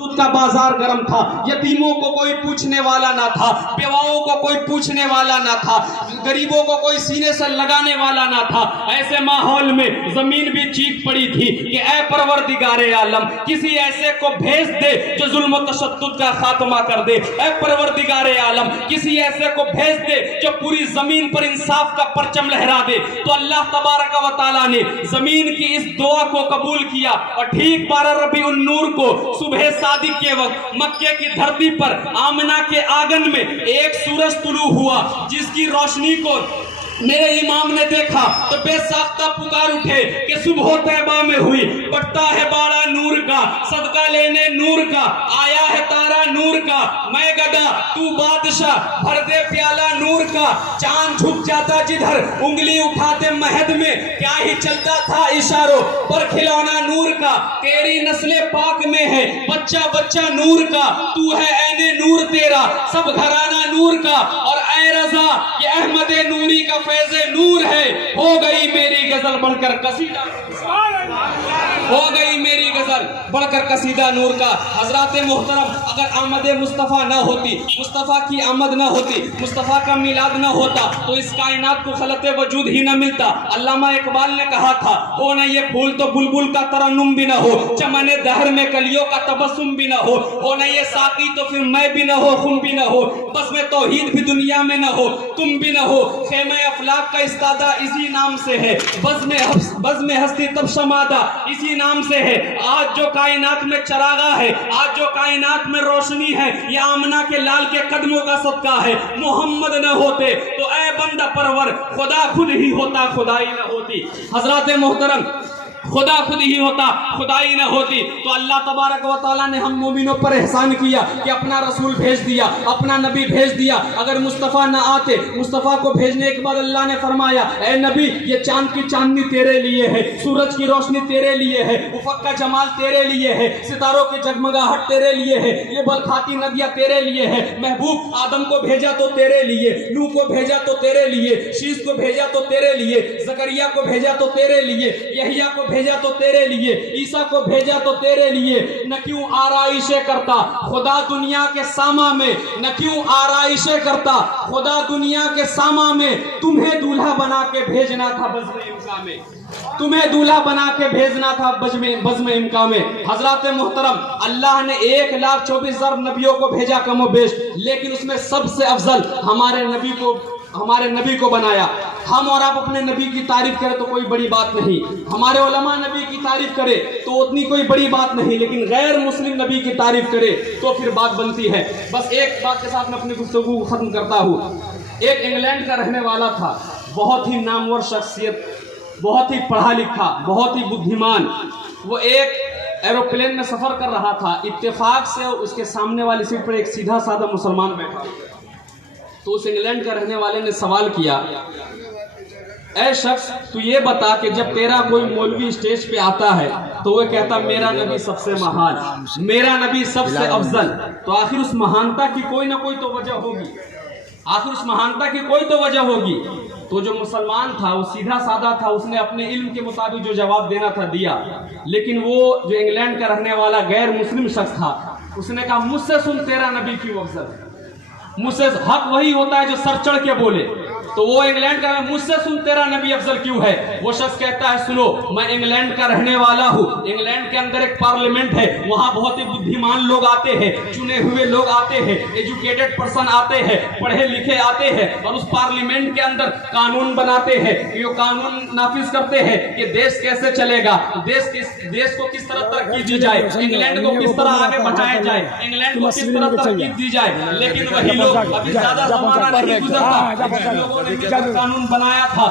का बाजार गर्म था, यतीमों को कोई पूछने वाला ना था, बेवाओं को कोई पूछने वाला ना था, गरीबों को कोई सीने से लगाने वाला ना था। ऐसे माहौल में जमीन भी चीख पड़ी थी कि ऐ परवरदिगारे आलम, किसी ऐसे को भेज दे जो जुल्म तशद्दुद का खात्मा कर दे। ऐ परवरदिगारे आलम, किसी ऐसे को भेज दे जो पूरी जमीन पर इंसाफ का परचम लहरा दे। तो अल्लाह तबारक व तआला ने जमीन की इस दुआ को कबूल किया और ठीक 12 रबीउन नूर को सुबह सादिक के वक्त मक्के की धरती पर आमना के आंगन में एक सूरज तुलू हुआ, जिसकी रोशनी को मेरे इमाम ने देखा तो बेसाख्ता पुकार उठे कि सुबह तैबा में हुई, बढ़ता है बाड़ा नूर का, सदका लेने नूर का, आया है तारा नूर का, मैं गदा तू बादशाह, भर दे प्याला नूर का। चांद झुक जाता जिधर, उंगली उठाते महद में, क्या ही चलता था इशारों पर खिलौना नूर का। तेरी नस्ले पाक में है बच्चा बच्चा नूर का, तू है ऐने नूर तेरा, सब घराना नूर का। और ऐ रजा ये अहमद नूरी का फैज़े नूर है, हो गई मेरी गजल बढ़कर कसीदा, हो गई मेरी गजल बढ़कर कसीदा नूर का। हजरात मोहतरम, अगर आमद मुस्तफ़ा न होती, मुस्तफ़ा की आमद न होती, मुस्तफ़ा का मिलाद न होता तो इस कायनात को खलते वजूद ही न मिलता। अल्लामा इकबाल ने कहा था, हो न ये फूल तो बुलबुल का तरन्नुम भी न हो, चमने दहर में कलियों का तबस्सुम भी न हो न ये साकी तो फिर मैं भी न हो, खुम भी न हो, बस में तौहीद भी दुनिया में न हो, तुम भी न हो। खेमे अफलाक का इस्तादा इसी नाम से है, बज़ में हस्ती तब शमादा इसी नाम से है। आज जो कायनात में चरागा है, आज जो कायनात में रोशनी है, ये आमना के लाल के कदमों का सदका है। मोहम्मद न होते तो ऐ बंदा परवर, खुदा खुद ही होता, खुदाई न होती। हजरात मोहतरम, खुदा खुद ही होता, खुदाई न होती। तो अल्लाह तबारक व तआला ने हम मोमिनों पर एहसान किया कि अपना रसूल भेज दिया, अपना नबी भेज दिया। अगर मुस्तफ़ा न आते, मुस्तफ़ा को भेजने के बाद अल्लाह ने फरमाया, ए नबी ये चांद की चांदनी तेरे लिए है, सूरज की रोशनी तेरे लिए है, उफक का जमाल तेरे लिए है, सितारों की जगमगाहट तेरे लिए है, ये बलखाती नदियाँ तेरे लिए है। महबूब आदम को भेजा तो तेरे लिए, नूह को भेजा तो तेरे लिए, शीश को भेजा तो तेरे लिए, जकरिया को भेजा तो तेरे लिए, यहिया को भेजा तो तेरे लिए, ईसा को भेजा तो तेरे लिए। न क्यों आराइशें करता खुदा दुनिया के सामा में, न क्यों आराइशें करता खुदा दुनिया के सामा में, तुम्हें दूल्हा बना के भेजना था बज़्म इम्का में, तुम्हें दूल्हा बना के भेजना था बज़्म इम्का में। हजरात मोहतरम, अल्लाह ने 1,24,000 नबियों को भेजा कमो बेश, लेकिन उसमें सबसे अफजल हमारे नबी को बनाया। हम और आप अपने नबी की तारीफ करें तो कोई बड़ी बात नहीं, हमारे उलमा नबी की तारीफ करे तो उतनी कोई बड़ी बात नहीं, लेकिन गैर मुस्लिम नबी की तारीफ करे तो फिर बात बनती है। बस एक बात के साथ मैं अपनी गुफ्तगू को खत्म करता हूँ। एक इंग्लैंड का रहने वाला था, बहुत ही नामवर शख्सियत, बहुत ही पढ़ा लिखा, बहुत ही बुद्धिमान। वो एक एरोप्लेन में सफ़र कर रहा था, इत्तेफाक से उसके सामने वाली सीट पर एक सीधा साधा मुसलमान बैठा। तो उस इंग्लैंड का रहने वाले ने सवाल किया, ऐ शख्स तू ये बता कि जब तेरा कोई मौलवी स्टेज पे आता है तो वो कहता मेरा नबी सबसे महान, मेरा नबी सबसे अफजल, तो आखिर उस महानता की कोई ना कोई तो वजह होगी, आखिर उस महानता की कोई तो वजह होगी। तो जो मुसलमान था वो सीधा साधा था, उसने अपने इल्म के मुताबिक जो जवाब देना था दिया। लेकिन वो जो इंग्लैंड का रहने वाला गैर मुस्लिम शख्स था, उसने कहा मुझसे सुन तेरा नबी क्यों अफजल, मुझसे हक वही होता है जो सर चढ़ के बोले। तो वो इंग्लैंड का, मुझसे सुन तेरा नबी अफजल क्यों है। वो शख्स कहता है सुनो, मैं इंग्लैंड का रहने वाला हूँ, इंग्लैंड के अंदर एक पार्लियामेंट है, वहाँ बहुत ही बुद्धिमान लोग आते हैं, चुने हुए लोग आते हैं, एजुकेटेड पर्सन आते हैं, पढ़े लिखे आते हैं, और उस पार्लियामेंट के अंदर कानून बनाते हैं, ये कानून नाफिज करते हैं कि देश कैसे चलेगा, देश को किस तरह तरक्की दी जाए, इंग्लैंड को किस तरह आगे बढ़ाया जाए, इंग्लैंड को किस तरह तरक्की दी जाए। लेकिन वही लोग, अभी ज्यादा जमाना नहीं गुजरता, लोगों ने कानून बनाया था।